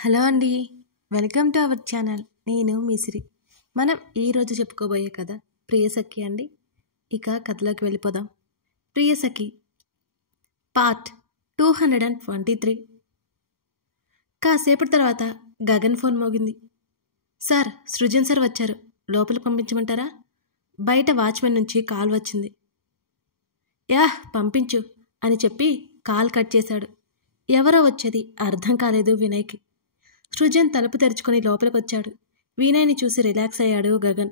Hello అండి. Welcome to our channel. నేను మీ సిరి. మనం ఈరోజు చెప్పుకోబోయే కథ ప్రియసఖి అండి. ఇక కథలోకి వెళ్ళిపోదాం. ప్రియసఖి పార్ట్ 223. కాసేపటి తర్వాత గగన్ ఫోన్ మోగింది. సార్, సృజన్ సార్ వచ్చారు, లోపలికి పంపించమంటారా? బయట వాచ్మెన్ నుంచి కాల్ వచ్చింది. యాహ్, పంపించు అని చెప్పి కాల్ కట్ చేశాడు. ఎవరో వచ్చేది అర్థం కాలేదు వినయ్కి. సృజన్ తలుపు తెరుచుకొని లోపలికొచ్చాడు. వినయ్ని చూసి రిలాక్స్ అయ్యాడు గగన్.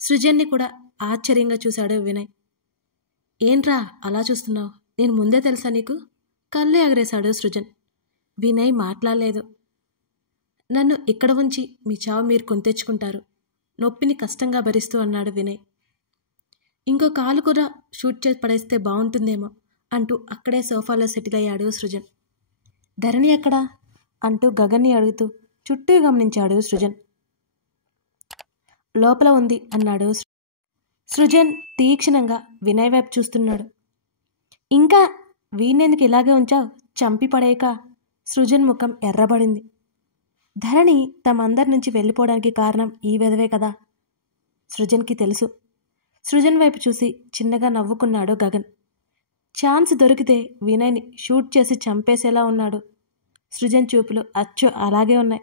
సృజన్ని కూడా ఆశ్చర్యంగా చూశాడు వినయ్. ఏంట్రా అలా చూస్తున్నావు? నేను ముందే తెలుసా నీకు? కళ్ళు ఎగరేశాడు సృజన్. వినయ్ మాట్లాడలేదు. నన్ను ఇక్కడ ఉంచి మీ చావు మీరు కొని తెచ్చుకుంటారు, నొప్పిని కష్టంగా భరిస్తూ అన్నాడు వినయ్. ఇంకో కాలు కూడా షూట్ చేసి పడేస్తే బాగుంటుందేమో అంటూ అక్కడే సోఫాలో సెటిల్ అయ్యాడు సృజన్. ధరణి ఎక్కడా అంటూ గగన్ని అడుగుతూ చుట్టూ గమనించాడు సృజన్. లోపల ఉంది అన్నాడు సృజన్ తీక్షణంగా వినయ్ వైపు చూస్తున్నాడు. ఇంకా వీణెందుకు ఇలాగే ఉంచావు? చంపి పడేయక. సృజన్ ముఖం ఎర్రబడింది. ధరణి తమందరి నుంచి వెళ్ళిపోవడానికి కారణం ఈ వెధవే కదా. సృజన్కి తెలుసు. సృజన్ వైపు చూసి చిన్నగా నవ్వుకున్నాడు గగన్. ఛాన్స్ దొరికితే వినయ్ని షూట్ చేసి చంపేసేలా ఉన్నాడు. సృజన్ చూపులు అచ్చు అలాగే ఉన్నాయి.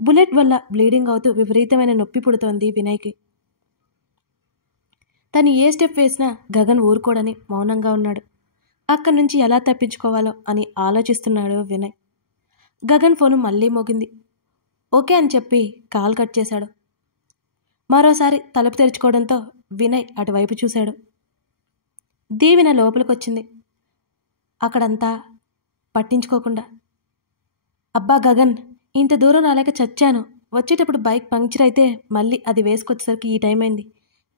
బుల్లెట్ వల్ల బ్లీడింగ్ అవుతూ విపరీతమైన నొప్పి పుడుతోంది వినయ్కి. తను ఏ స్టెప్ వేసినా గగన్ ఊరుకోడని మౌనంగా ఉన్నాడు. అక్కడి నుంచి ఎలా తప్పించుకోవాలో అని ఆలోచిస్తున్నాడు వినయ్. గగన్ ఫోను మళ్ళీ మోగింది. ఓకే అని చెప్పి కాల్ కట్ చేశాడు. మరోసారి తలుపు తెరుచుకోవడంతో వినయ్ అటువైపు చూశాడు. దీవెన లోపలికొచ్చింది. అక్కడంతా పట్టించుకోకుండా, అబ్బా గగన్, ఇంత దూరం రాలేక చచ్చాను. వచ్చేటప్పుడు బైక్ పంక్చర్ అయితే మళ్ళీ అది వేసుకొచ్చేసరికి ఈ టైం అయింది.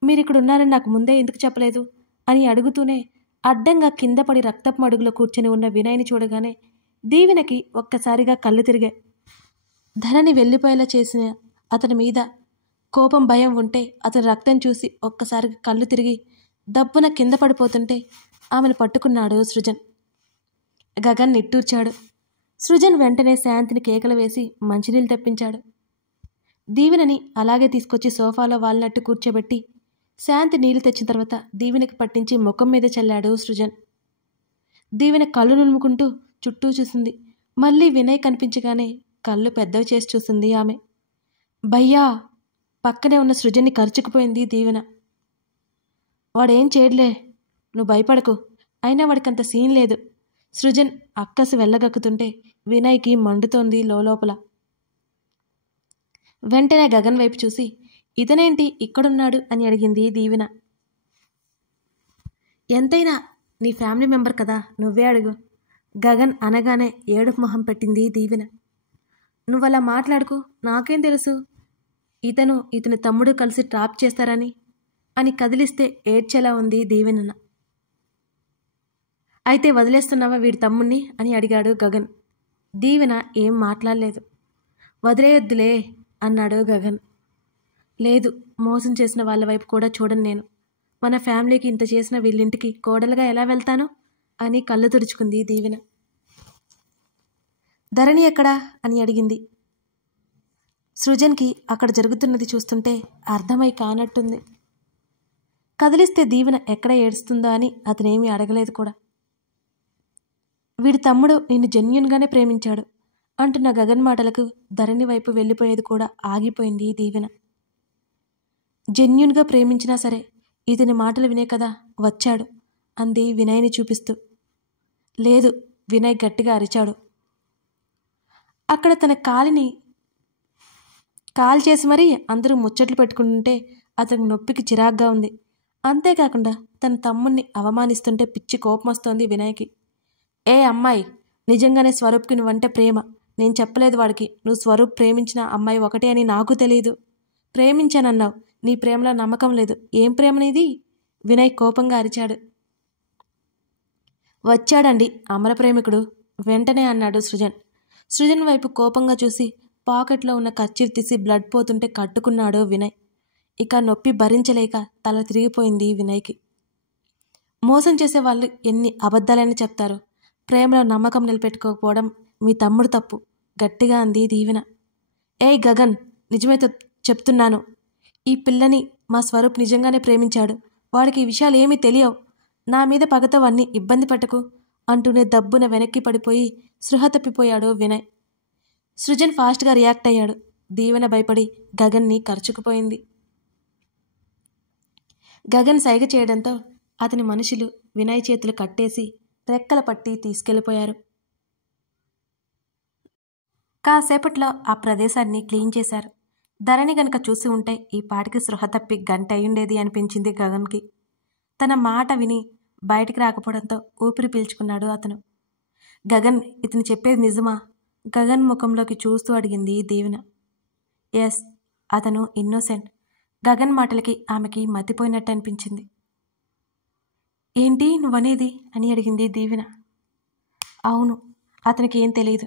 మీరు ఇక్కడ ఉన్నారని నాకు ముందే ఎందుకు చెప్పలేదు అని అడుగుతూనే అడ్డంగా కింద పడి రక్తపు మడుగులో కూర్చొని ఉన్న వినయ్ని చూడగానే దీవెనకి ఒక్కసారిగా కళ్ళు తిరిగాయి. ధరణి వెళ్ళిపోయేలా చేసిన అతని మీద కోపం, భయం ఉంటే అతని రక్తం చూసి ఒక్కసారిగా కళ్ళు తిరిగి దబ్బున కింద పడిపోతుంటే ఆమెను పట్టుకున్నాడు సృజన్. గగన్ నిట్టూర్చాడు. సృజన్ వెంటనే శాంతిని కేకలు వేసి మంచినీళ్ళు తెప్పించాడు. దీవెనని అలాగే తీసుకొచ్చి సోఫాలో వాలినట్టు కూర్చోబెట్టి శాంతి నీళ్లు తెచ్చిన తర్వాత దీవెనకి పట్టించి ముఖం మీద చల్లాడు సృజన్. దీవెన కళ్ళు నులుముకుంటూ చుట్టూ చూసింది. మళ్ళీ వినయ్ కనిపించగానే కళ్ళు పెద్దవి చేసి చూసింది ఆమె. భయ్యా! పక్కనే ఉన్న సృజన్ని కరుచుకుపోయింది దీవెన. వాడేం చేయడులే, నువ్వు భయపడకు. అయినా వాడికంత సీన్ లేదు. సృజన్ అక్కసి వెళ్ళగక్కుతుంటే వినయ్కి మండుతోంది లోపల. వెంటనే గగన్ వైపు చూసి ఇతనేంటి ఇక్కడున్నాడు అని అడిగింది దీవెన. ఎంతైనా నీ ఫ్యామిలీ మెంబర్ కదా, నువ్వే అడుగు. గగన్ అనగానే ఏడుపు మొహం పెట్టింది దీవెన. నువ్వలా మాట్లాడుకో, నాకేం తెలుసు ఇతని తమ్ముడు కలిసి ట్రాప్ చేస్తారని అని కదిలిస్తే ఏడ్చేలా ఉంది దీవెన. అయితే వదిలేస్తున్నావా వీడి తమ్ముణ్ణి అని అడిగాడు గగన్. దీవెన ఏం మాట్లాడలేదు. వదిలేయొద్దులే అన్నాడు గగన్. లేదు, మోసం చేసిన వాళ్ళ వైపు కూడా చూడను నేను. మన ఫ్యామిలీకి ఇంత చేసిన వీళ్ళింటికి కోడలుగా ఎలా వెళ్తాను అని కళ్ళు తుడుచుకుంది దీవెన. ధరణి ఎక్కడా అని అడిగింది. సృజన్కి అక్కడ జరుగుతున్నది చూస్తుంటే అర్థమై కానట్టుంది. కదిలిస్తే దీవెన ఎక్కడ ఏడుస్తుందో అని అతనేమీ అడగలేదు కూడా. వీడి తమ్ముడు నిన్ను జెన్యూన్గానే ప్రేమించాడు అంటున్న గగన్ మాటలకు ధరణి వైపు వెళ్ళిపోయేది కూడా ఆగిపోయింది దీవెన. జెన్యూన్గా ప్రేమించినా సరే ఇతని మాటలు వినే కదా వచ్చాడు అంది వినయ్ని చూపిస్తూ. లేదు, వినయ్ గట్టిగా అరిచాడు. అక్కడ తన కాల్ చేసి మరీ అందరూ ముచ్చట్లు పెట్టుకుంటుంటే అతనికి నొప్పికి చిరాగ్గా ఉంది. అంతేకాకుండా తన తమ్ముణ్ణి అవమానిస్తుంటే పిచ్చి కోపం వస్తోంది వినయ్కి. ఏ అమ్మాయి, నిజంగానే స్వరూప్కి నువ్వంటే ప్రేమ. నేను చెప్పలేదు వాడికి నువ్వు స్వరూప్ ప్రేమించిన అమ్మాయి ఒకటే అని నాకు తెలియదు. ప్రేమించానన్నావు, నీ ప్రేమలో నమ్మకం లేదు. ఏం ప్రేమనిది? వినయ్ కోపంగా అరిచాడు. వచ్చాడండి అమర ప్రేమికుడు, వెంటనే అన్నాడు సృజన్. సృజన్ వైపు కోపంగా చూసి పాకెట్లో ఉన్న కర్చీఫ్ తీసి బ్లడ్ పోతుంటే కట్టుకున్నాడు వినయ్. ఇక నొప్పి భరించలేక తల తిరిగిపోయింది వినయ్కి. మోసం చేసే వాళ్ళు ఎన్ని అబద్ధాలని చెప్తారు. ప్రేమలో నమ్మకం నిలబెట్టుకోకపోవడం మీ తమ్ముడు తప్పు. గట్టిగా అంది దీవెన. ఏయ్ గగన్, నిజమే చెప్తున్నాను. ఈ పిల్లని మా స్వరూప్ నిజంగానే ప్రేమించాడు. వాడికి ఈ విషయాలు ఏమీ తెలియవు. నా మీద పగతో వాణ్ణి ఇబ్బంది పెట్టకు అంటూనే దబ్బున వెనక్కి పడిపోయి స్పృహ తప్పిపోయాడు వినయ్. సృజన్ ఫాస్ట్గా రియాక్ట్ అయ్యాడు. దీవెన భయపడి గగన్ని కరుచుకుపోయింది. గగన్ సైగ చేయడంతో అతని మనుషులు వినయ్ చేతులు కట్టేసి రెక్కల పట్టి తీసుకెళ్లిపోయారు. కాసేపట్లో ఆ ప్రదేశాన్ని క్లీన్ చేశారు. ధరణి గనక చూసి ఉంటే ఈ పాటికి స్పృహ తప్పి గంట అయ్యుండేది అనిపించింది గగన్కి. తన మాట విని బయటికి రాకపోవడంతో ఊపిరి పీల్చుకున్నాడు అతను. గగన్, ఇతను చెప్పేది నిజమా? గగన్ ముఖంలోకి చూస్తూ అడిగింది దీవెన. ఎస్, అతను ఇన్నోసెంట్. గగన్ మాటలకి ఆమెకి మతిపోయినట్టు అనిపించింది. ఏంటి నువ్వనేది అని అడిగింది దీవెన. అవును, అతనికి ఏం తెలియదు.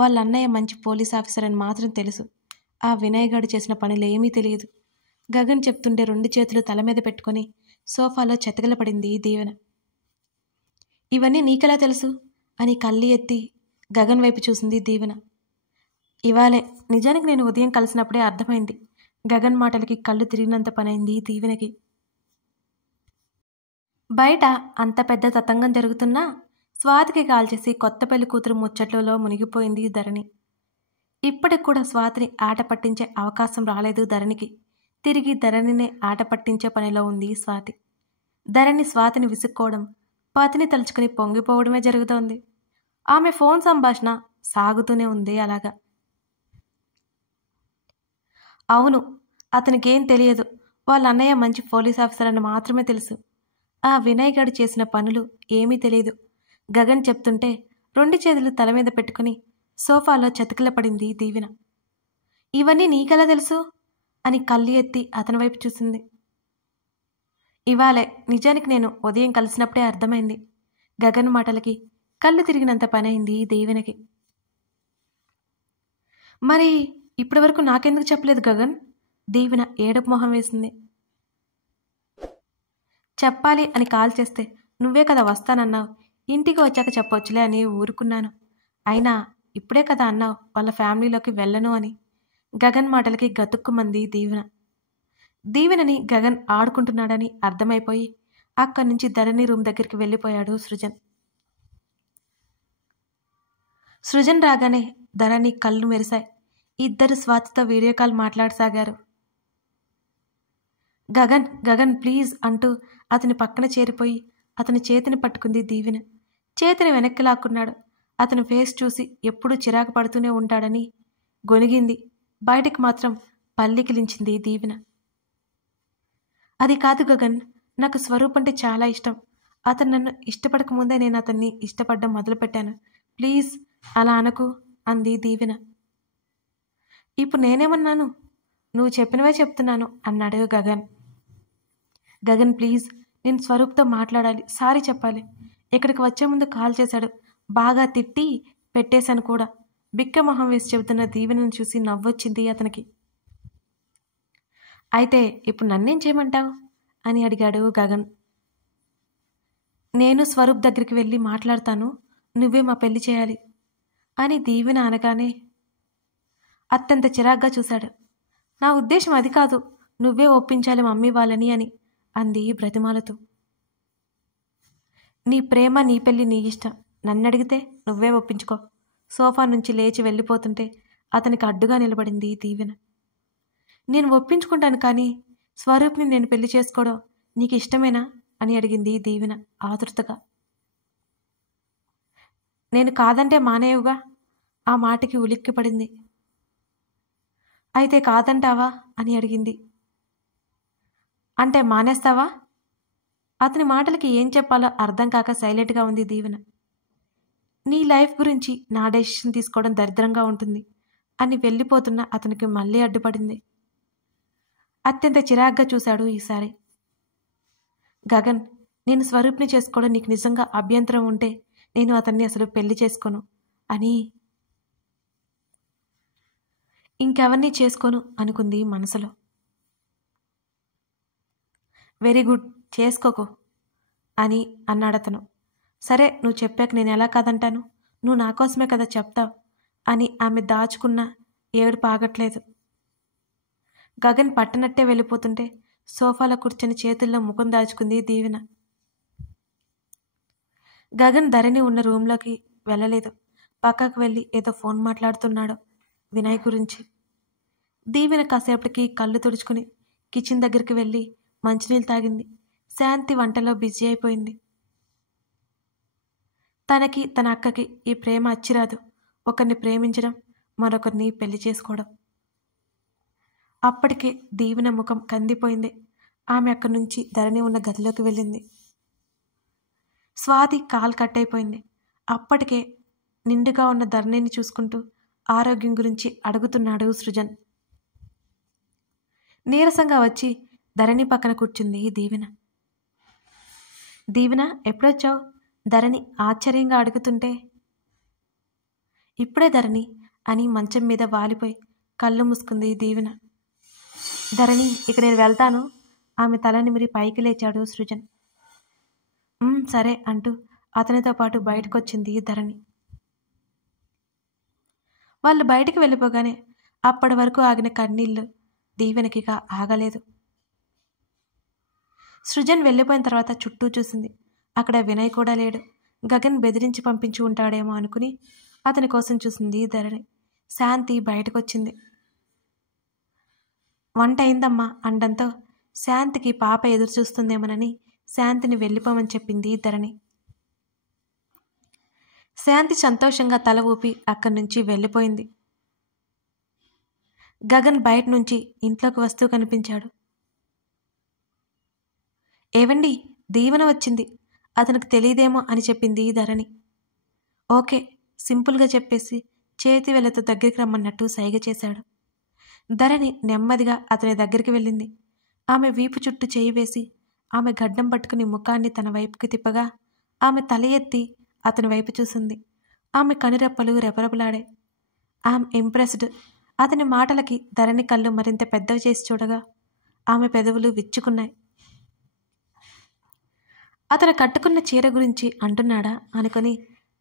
వాళ్ళ అన్నయ్య మంచి పోలీస్ ఆఫీసర్ అని మాత్రం తెలుసు. ఆ వినయ్ గాడు చేసిన పనులు ఏమీ తెలియదు. గగన్ చెప్తుంటే 2 చేతులు తల మీద పెట్టుకొని సోఫాలో చతికిలపడింది దీవెన. ఇవన్నీ నీకెలా తెలుసు అని కళ్ళు ఎత్తి గగన్ వైపు చూసింది దీవెన. ఇవాళే, నిజానికి నేను ఉదయం కలిసినప్పుడే అర్థమైంది. గగన్ మాటలకి కళ్ళు తిరిగినంత పనైంది దీవెనకి. బయట అంత పెద్ద తతంగం జరుగుతున్నా స్వాతికి కాల్ చేసి కొత్త పెళ్లి కూతురు ముచ్చట్లలో మునిగిపోయింది ధరణి. ఇప్పటికి కూడా స్వాతిని ఆట పట్టించే అవకాశం రాలేదు ధరణికి. తిరిగి ధరణినే ఆట పట్టించే పనిలో ఉంది స్వాతి. ధరణి స్వాతిని విసుక్కోవడం, పతిని తలుచుకుని పొంగిపోవడమే జరుగుతోంది. ఆమె ఫోన్ సంభాషణ సాగుతూనే ఉంది అలాగా. అవును, అతనికేం తెలియదు. వాళ్ళ అన్నయ్య మంచి పోలీస్ ఆఫీసర్ అని మాత్రమే తెలుసు. ఆ వినయ్ గడు చేసిన పనులు ఏమీ తెలియదు. గగన్ చెప్తుంటే 2 చేతులు తల మీద పెట్టుకుని సోఫాలో చతికిలపడింది దీవెన. ఇవన్నీ నీకెలా తెలుసు అని కళ్ళు ఎత్తి అతని వైపు చూసింది. ఇవాళే, నిజానికి నేను ఉదయం కలిసినప్పుడే అర్థమైంది. గగన్ మాటలకి కళ్ళు తిరిగినంత పనైంది దీవెనకి. మరి ఇప్పటి వరకు నాకెందుకు చెప్పలేదు గగన్? దీవెన ఏడుపు మొహం వేసింది. చెప్పాలి అని కాల్ చేస్తే నువ్వే కదా వస్తానన్నావు. ఇంటికి వచ్చాక చెప్పొచ్చులే అని ఊరుకున్నాను. అయినా ఇప్పుడే కదా అన్నావు వాళ్ళ ఫ్యామిలీలోకి వెళ్ళను అని. గగన్ మాటలకి గతుక్కుమంది దీవెన. దీవెనని గగన్ ఆడుకుంటున్నాడని అర్థమైపోయి అక్కడి నుంచి ధరణి రూమ్ దగ్గరికి వెళ్ళిపోయాడు సృజన్. సృజన్ రాగానే ధరణి కళ్ళు మెరిశాయి. ఇద్దరు స్వాతితో వీడియో కాల్ మాట్లాడసాగారు. గగన్, గగన్ ప్లీజ్ అంటూ అతని పక్కన చేరిపోయి అతని చేతిని పట్టుకుంది దీవెన. చేతిని వెనక్కి లాక్కున్నాడు. అతని ఫేస్ చూసి ఎప్పుడూ చిరాకు పడుతూనే ఉంటాడని గొనిగింది. బయటికి మాత్రం పల్లికిలించింది దీవెన. అది కాదు గగన్, నాకు స్వరూప్ అంటే చాలా ఇష్టం. అతను నన్ను ఇష్టపడకముందే నేను అతన్ని ఇష్టపడడం మొదలుపెట్టాను. ప్లీజ్ అలా అనకు అంది దీవెన. ఇప్పుడు నేనేమన్నాను? నువ్వు చెప్పినవే చెప్తున్నాను అన్నాడు గగన్. గగన్ ప్లీజ్, నేను స్వరూప్తో మాట్లాడాలి, సారీ చెప్పాలి. ఇక్కడికి వచ్చే ముందు కాల్ చేశాడు. బాగా తిట్టి పెట్టేశాను కూడా. బిక్క మొహం వేసి చెబుతున్న దీవెనను చూసి నవ్వొచ్చింది అతనికి. అయితే ఇప్పుడు నన్నేం చేయమంటావు అని అడిగాడు గగన్. నేను స్వరూప్ దగ్గరికి వెళ్ళి మాట్లాడతాను, నువ్వే మా పెళ్లి చేయాలి అని దీవెన అనగానే అత్యంత చిరాగ్గా చూశాడు. నా ఉద్దేశం అది కాదు, నువ్వే ఒప్పించాలి మమ్మీ వాళ్ళని అని అంది బ్రతిమాలతో. నీ ప్రేమ నీ పెళ్ళి నీ ఇష్టం, నన్నడిగితే నువ్వే ఒప్పించుకో. సోఫా నుంచి లేచి వెళ్ళిపోతుంటే అతనికి అడ్డుగా నిలబడింది దీవెన. నేను ఒప్పించుకుంటాను, కానీ స్వరూప్ని నేను పెళ్లి చేసుకోవడం నీకు ఇష్టమేనా అని అడిగింది దీవెన ఆతృతగా. నేను కాదంటే మానేయుగా. ఆ మాటకి ఉలిక్కి పడింది. అయితే కాదంటావా అని అడిగింది. అంటే మానేస్తావా? అతని మాటలకి ఏం చెప్పాలో అర్థం కాక సైలెంట్గా ఉంది దీవెన. నీ లైఫ్ గురించి నా డెసిషన్ తీసుకోవడం దరిద్రంగా ఉంటుంది అని వెళ్ళిపోతున్న అతనికి మళ్ళీ అడ్డుపడింది. అత్యంత చిరాగ్గా చూశాడు ఈసారి. గగన్, నేను స్వరూప్ని చేసుకోవడం నీకు నిజంగా అభ్యంతరం ఉంటే నేను అతన్ని అసలు పెళ్లి చేసుకోను అని. ఇంకెవరిని చేసుకోను అనుకుంది మనసులో. వెరీ గుడ్, చేసుకోకు అని అన్నాడతను. సరే, నువ్వు చెప్పాక నేను ఎలా కాదంటాను? నువ్వు నా కోసమే కదా చెప్తావు. అని ఆమె దాచుకున్న ఏడుపు ఆగట్లేదు. గగన్ పట్టనట్టే వెళ్ళిపోతుంటే సోఫాలో కూర్చొని చేతుల్లో ముఖం దాచుకుంది దీవెన. గగన్ ధరణి ఉన్న రూంలోకి వెళ్ళలేదు. పక్కకు వెళ్ళి ఏదో ఫోన్ మాట్లాడుతున్నాడు వినయ్ గురించి. దీవెన కాసేపటికి కళ్ళు తుడుచుకుని కిచెన్ దగ్గరికి వెళ్ళి మంచినీళ్ళు తాగింది. శాంతి వంటలో బిజీ అయిపోయింది. తనకి తన అక్కకి ఈ ప్రేమ అచ్చిరాదు. ఒకరిని ప్రేమించడం, మరొకరిని పెళ్లి చేసుకోవడం. అప్పటికే దీవెన ముఖం కందిపోయింది. ఆమె అక్కడి నుంచి ధరణి ఉన్న గదిలోకి వెళ్ళింది. స్వాతి కాల్ కట్ అయిపోయింది. అప్పటికే నిండుగా ఉన్న ధరణిని చూసుకుంటూ ఆరోగ్యం గురించి అడుగుతున్నాడు సృజన్. నీరసంగా వచ్చి ధరణి పక్కన కూర్చుంది దీవెన. దీవెన, ఎప్పుడొచ్చావు? ధరణి ఆశ్చర్యంగా అడుగుతుంటే, ఇప్పుడే ధరణి అని మంచం మీద వాలిపోయి కళ్ళు మూసుకుంది దీవెన. ధరణి, ఇక నేను వెళ్తాను. ఆమె తల నిమిరి పైకి లేచాడు సృజన్. సరే అంటూ అతనితో పాటు బయటకొచ్చింది ధరణి. వాళ్ళు బయటికి వెళ్ళిపోగానే అప్పటి వరకు ఆగిన కన్నీళ్లు దీవెనకిగా ఆగలేదు. సృజన్ వెళ్ళిపోయిన తర్వాత చుట్టూ చూసింది. అక్కడ వినయ్ కూడా లేడు. గగన్ బెదిరించి పంపించి ఉంటాడేమో అనుకుని అతని కోసం చూసింది ధరణి. శాంతి బయటకొచ్చింది. వంట అయిందమ్మా అనడంతో శాంతికి పాప ఎదురు చూస్తుందేమోనని శాంతిని వెళ్ళిపోమని చెప్పింది ధరణి. శాంతి సంతోషంగా తల ఊపి అక్కడి నుంచి వెళ్ళిపోయింది. గగన్ బయట నుంచి ఇంట్లోకి వస్తూ కనిపించాడు. ఏవండి, దీవెన వచ్చింది, అతనికి తెలియదేమో అని చెప్పింది ధరణి. ఓకే, సింపుల్గా చెప్పేసి చేతి వేళ్లతో దగ్గరికి రమ్మన్నట్టు సైగ చేశాడు. ధరణి నెమ్మదిగా అతని దగ్గరికి వెళ్ళింది. ఆమె వీపు చుట్టూ చేయి వేసి ఆమె గడ్డం పట్టుకుని ముఖాన్ని తన వైపుకి తిప్పగా ఆమె తల ఎత్తి అతని వైపు చూసింది. ఆమె కనురెప్పలు రెపరెపలాడాయి. I'm impressed. అతని మాటలకి ధరణి కళ్ళు మరింత పెద్దవి చేసి చూడగా ఆమె పెదవులు విచ్చుకున్నాయి. అతను కట్టుకున్న చీర గురించి అంటున్నాడా అనుకుని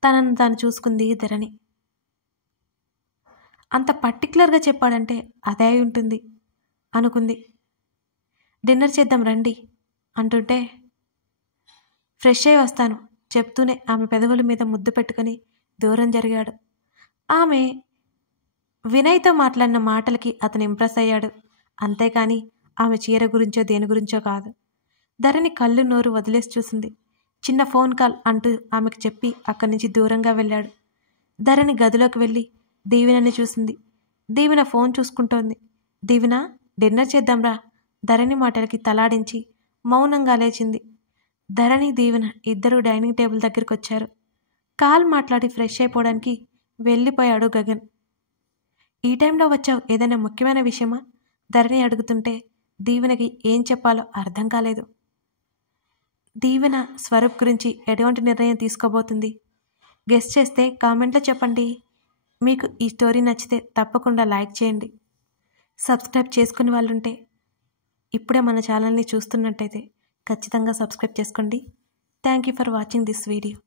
తనను తాను చూసుకుంది ధరణి. అంత పర్టికులర్గా చెప్పాడంటే అదే అయి ఉంటుంది అనుకుంది. డిన్నర్ చేద్దాం రండి అంటుంటే ఫ్రెష్ అయి వస్తాను చెప్తూనే ఆమె పెదవుల మీద ముద్దు పెట్టుకుని దూరం జరిగాడు. ఆమె వినయ్తో మాట్లాడిన మాటలకి అతను ఇంప్రెస్ అయ్యాడు. అంతేకాని ఆమె చీర గురించో దేని గురించో కాదు. ధరణి కళ్ళు నోరు వదిలేసి చూసింది. చిన్న ఫోన్ కాల్ అంటూ ఆమెకు చెప్పి అక్కడి నుంచి దూరంగా వెళ్ళాడు. ధరణి గదిలోకి వెళ్ళి దీవెనని చూసింది. దీవెన ఫోన్ చూసుకుంటోంది. దీవెన, డిన్నర్ చేద్దాంరా. ధరణి మాటలకి తలాడించి మౌనంగా లేచింది. ధరణి, దీవెన ఇద్దరూ డైనింగ్ టేబుల్ దగ్గరికి వచ్చారు. కాల్ మాట్లాడి ఫ్రెష్ అయిపోవడానికి వెళ్ళిపోయాడు గగన్. ఈ టైంలో వచ్చావు, ఏదైనా ముఖ్యమైన విషయమా? ధరణి అడుగుతుంటే దీవెనకి ఏం చెప్పాలో అర్థం కాలేదు. దీవెన స్వరూప్ గురించి ఎటువంటి నిర్ణయం తీసుకోబోతుంది గెస్ చేస్తే కామెంట్లో చెప్పండి. మీకు ఈ స్టోరీ నచ్చితే తప్పకుండా లైక్ చేయండి. సబ్స్క్రైబ్ చేసుకునే వాళ్ళుంటే ఇప్పుడే మన ఛానల్ని చూస్తున్నట్టయితే ఖచ్చితంగా సబ్స్క్రైబ్ చేసుకోండి. Thank you for watching this video.